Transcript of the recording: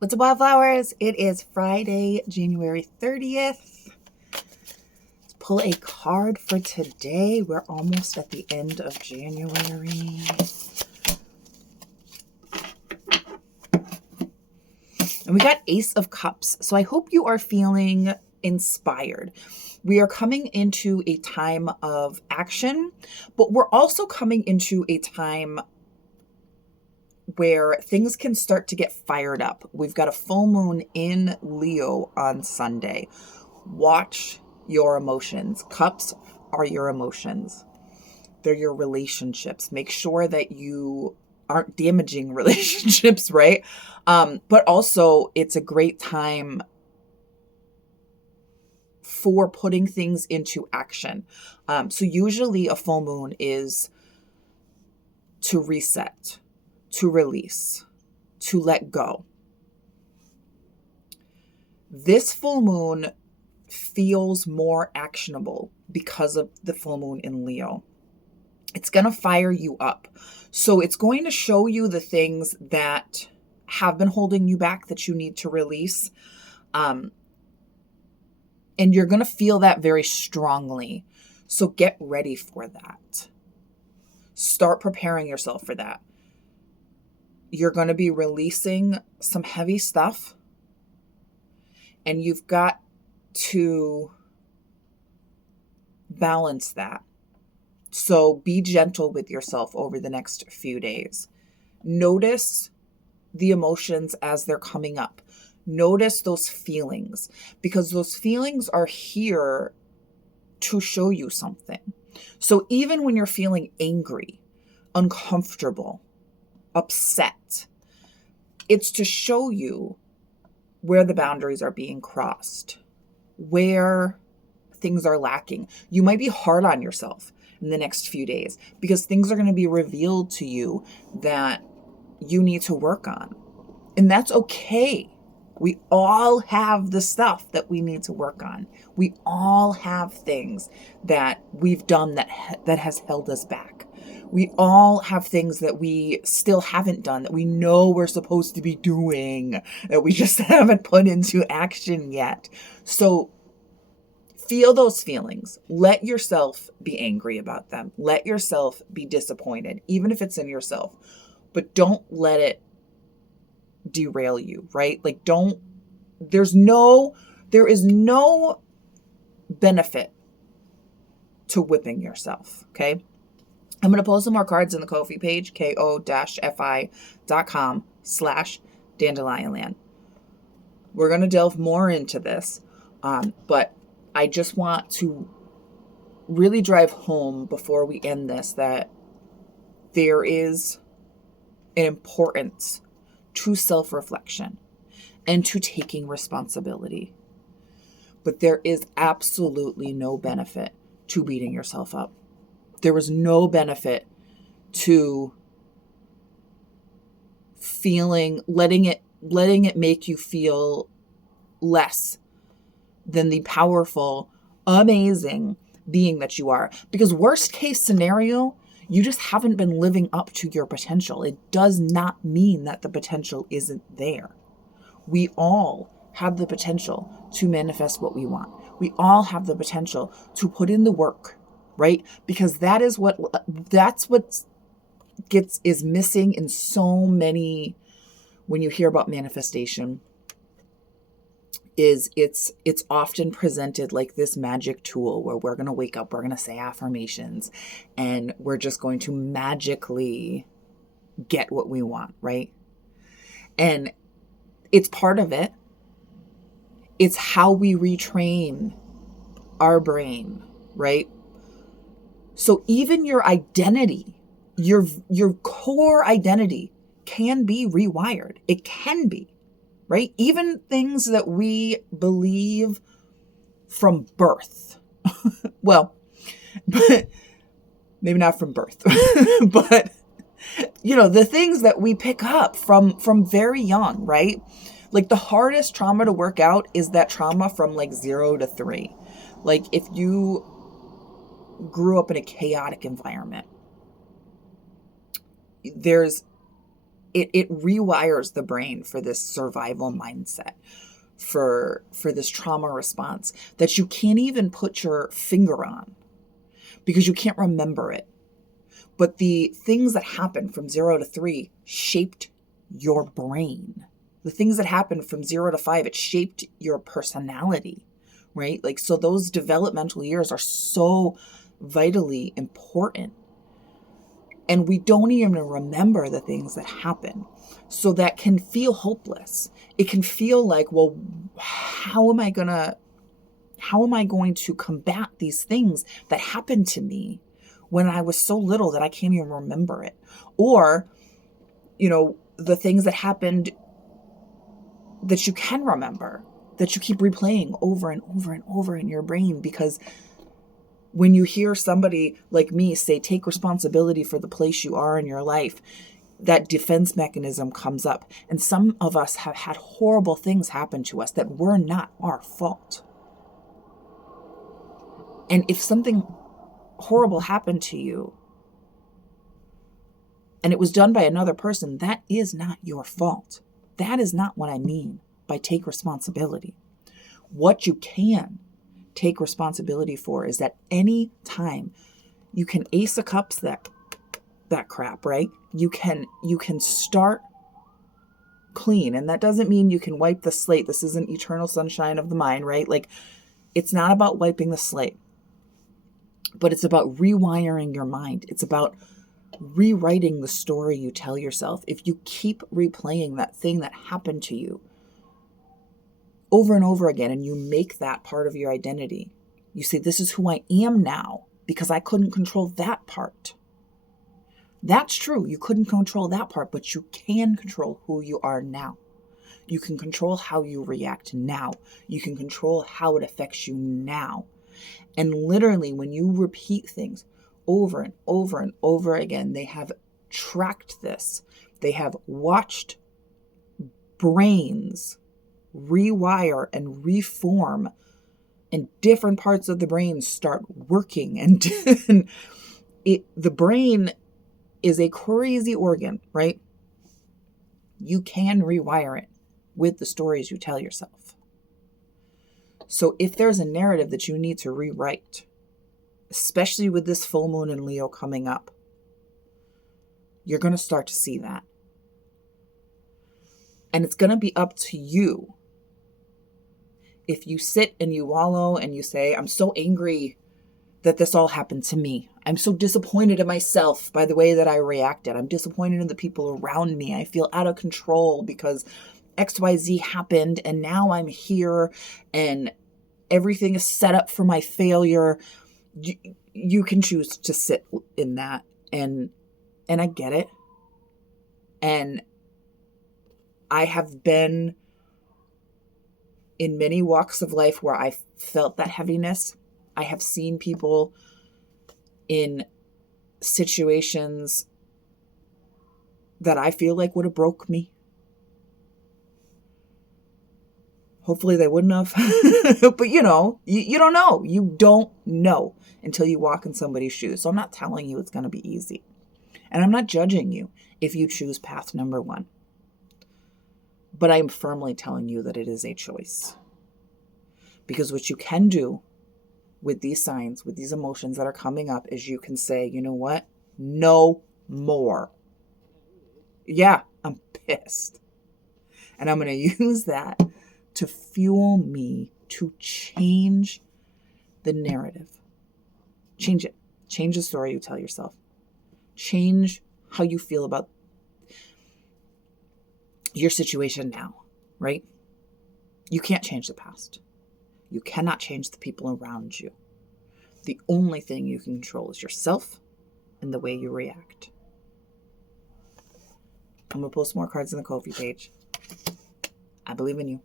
What's up, Wildflowers? It is Friday, January 30th. Let's pull a card for today. We're almost at the end of January. And we got Ace of Cups. So I hope you are feeling inspired. We are coming into a time of action, but we're also coming into a time where things can start to get fired up. We've got a full moon in Leo on Sunday. Watch your emotions. Cups are your emotions. They're your relationships. Make sure that you aren't damaging relationships, right? But also, it's a great time for putting things into action. So usually a full moon is to reset, to release, to let go. This full moon feels more actionable because of the full moon in Leo. It's going to fire you up. So it's going to show you the things that have been holding you back that you need to release. And you're going to feel that very strongly. So get ready for that. Start preparing yourself for that. You're going to be releasing some heavy stuff, and you've got to balance that. So be gentle with yourself over the next few days. Notice the emotions as they're coming up. Notice those feelings, because those feelings are here to show you something. So even when you're feeling angry, uncomfortable, upset, it's to show you where the boundaries are being crossed, where things are lacking. You might be hard on yourself in the next few days because things are going to be revealed to you that you need to work on. And that's okay. We all have the stuff that we need to work on. We all have things that we've done that has held us back. We all have things that we still haven't done, that we know we're supposed to be doing, that we just haven't put into action yet. So feel those feelings. Let yourself be angry about them. Let yourself be disappointed, even if it's in yourself. But don't let it derail you, right? Like there is no benefit to whipping yourself, okay? I'm going to post some more cards in the Ko-fi page, ko-fi.com/dandelionland. We're going to delve more into this, but I just want to really drive home before we end this that there is an importance to self-reflection and to taking responsibility. But there is absolutely no benefit to beating yourself up. There was no benefit to letting it make you feel less than the powerful, amazing being that you are. Because worst case scenario, you just haven't been living up to your potential. It does not mean that the potential isn't there. We all have the potential to manifest what we want. We all have the potential to put in the work, right? Because that's what is missing in so many, when you hear about manifestation, is it's often presented like this magic tool where we're going to wake up, we're going to say affirmations, and we're just going to magically get what we want, right? And it's part of it. It's how we retrain our brain, right? So even your identity, your core identity can be rewired. It can be, right? Even things that we believe from birth. Well, but maybe not from birth, but the things that we pick up from very young, right? Like the hardest trauma to work out is that trauma from like 0 to 3. Like if you grew up in a chaotic environment, there's It rewires the brain for this survival mindset, for this trauma response that you can't even put your finger on because you can't remember it. But the things that happened from 0 to 3 shaped your brain. The things that happened from 0 to 5, it shaped your personality, right? Like, so those developmental years are so vitally important. And we don't even remember the things that happen. So that can feel hopeless. It can feel like, well, how am I going to combat these things that happened to me when I was so little that I can't even remember it? Or, the things that happened that you can remember, that you keep replaying over and over and over in your brain, because when you hear somebody like me say, take responsibility for the place you are in your life, that defense mechanism comes up. And some of us have had horrible things happen to us that were not our fault. And if something horrible happened to you and it was done by another person, that is not your fault. That is not what I mean by take responsibility. What you can take responsibility for is that any time you can ace a cups that crap, right? You can start clean. And that doesn't mean you can wipe the slate. This isn't eternal sunshine of the mind, right? Like, it's not about wiping the slate, but it's about rewiring your mind. It's about rewriting the story you tell yourself. If you keep replaying that thing that happened to you over and over again, and you make that part of your identity, you say, this is who I am now because I couldn't control that part. That's true. You couldn't control that part, but you can control who you are now. You can control how you react now. You can control how it affects you now. And literally, when you repeat things over and over and over again, they have tracked this. They have watched brains rewire and reform, and different parts of the brain start working. And the brain is a crazy organ, right? You can rewire it with the stories you tell yourself. So if there's a narrative that you need to rewrite, especially with this full moon in Leo coming up, you're going to start to see that. And it's going to be up to you. If you sit and you wallow and you say, I'm so angry that this all happened to me. I'm so disappointed in myself by the way that I reacted. I'm disappointed in the people around me. I feel out of control because XYZ happened and now I'm here and everything is set up for my failure. You can choose to sit in that, and I get it. And I have been in many walks of life where I felt that heaviness. I have seen people in situations that I feel like would have broke me. Hopefully they wouldn't have. But you don't know. You don't know until you walk in somebody's shoes. So I'm not telling you it's going to be easy. And I'm not judging you if you choose path number 1. But I'm firmly telling you that it is a choice. Because what you can do with these signs, with these emotions that are coming up, is you can say, you know what? No more. Yeah, I'm pissed. And I'm going to use that to fuel me to change the narrative. Change it. Change the story you tell yourself. Change how you feel about your situation now, right? You can't change the past. You cannot change the people around you. The only thing you can control is yourself and the way you react. I'm going to post more cards in the Ko-fi page. I believe in you.